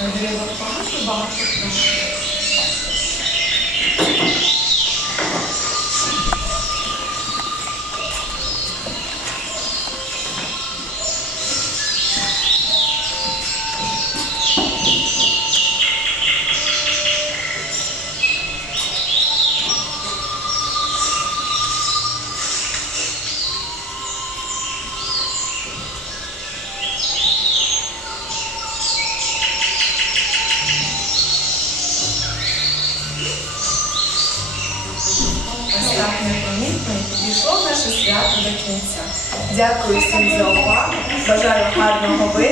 Багато. Непомітно і підійшло наше свято до кінця. Дякую всім за увагу. Бажаю гарного вечора.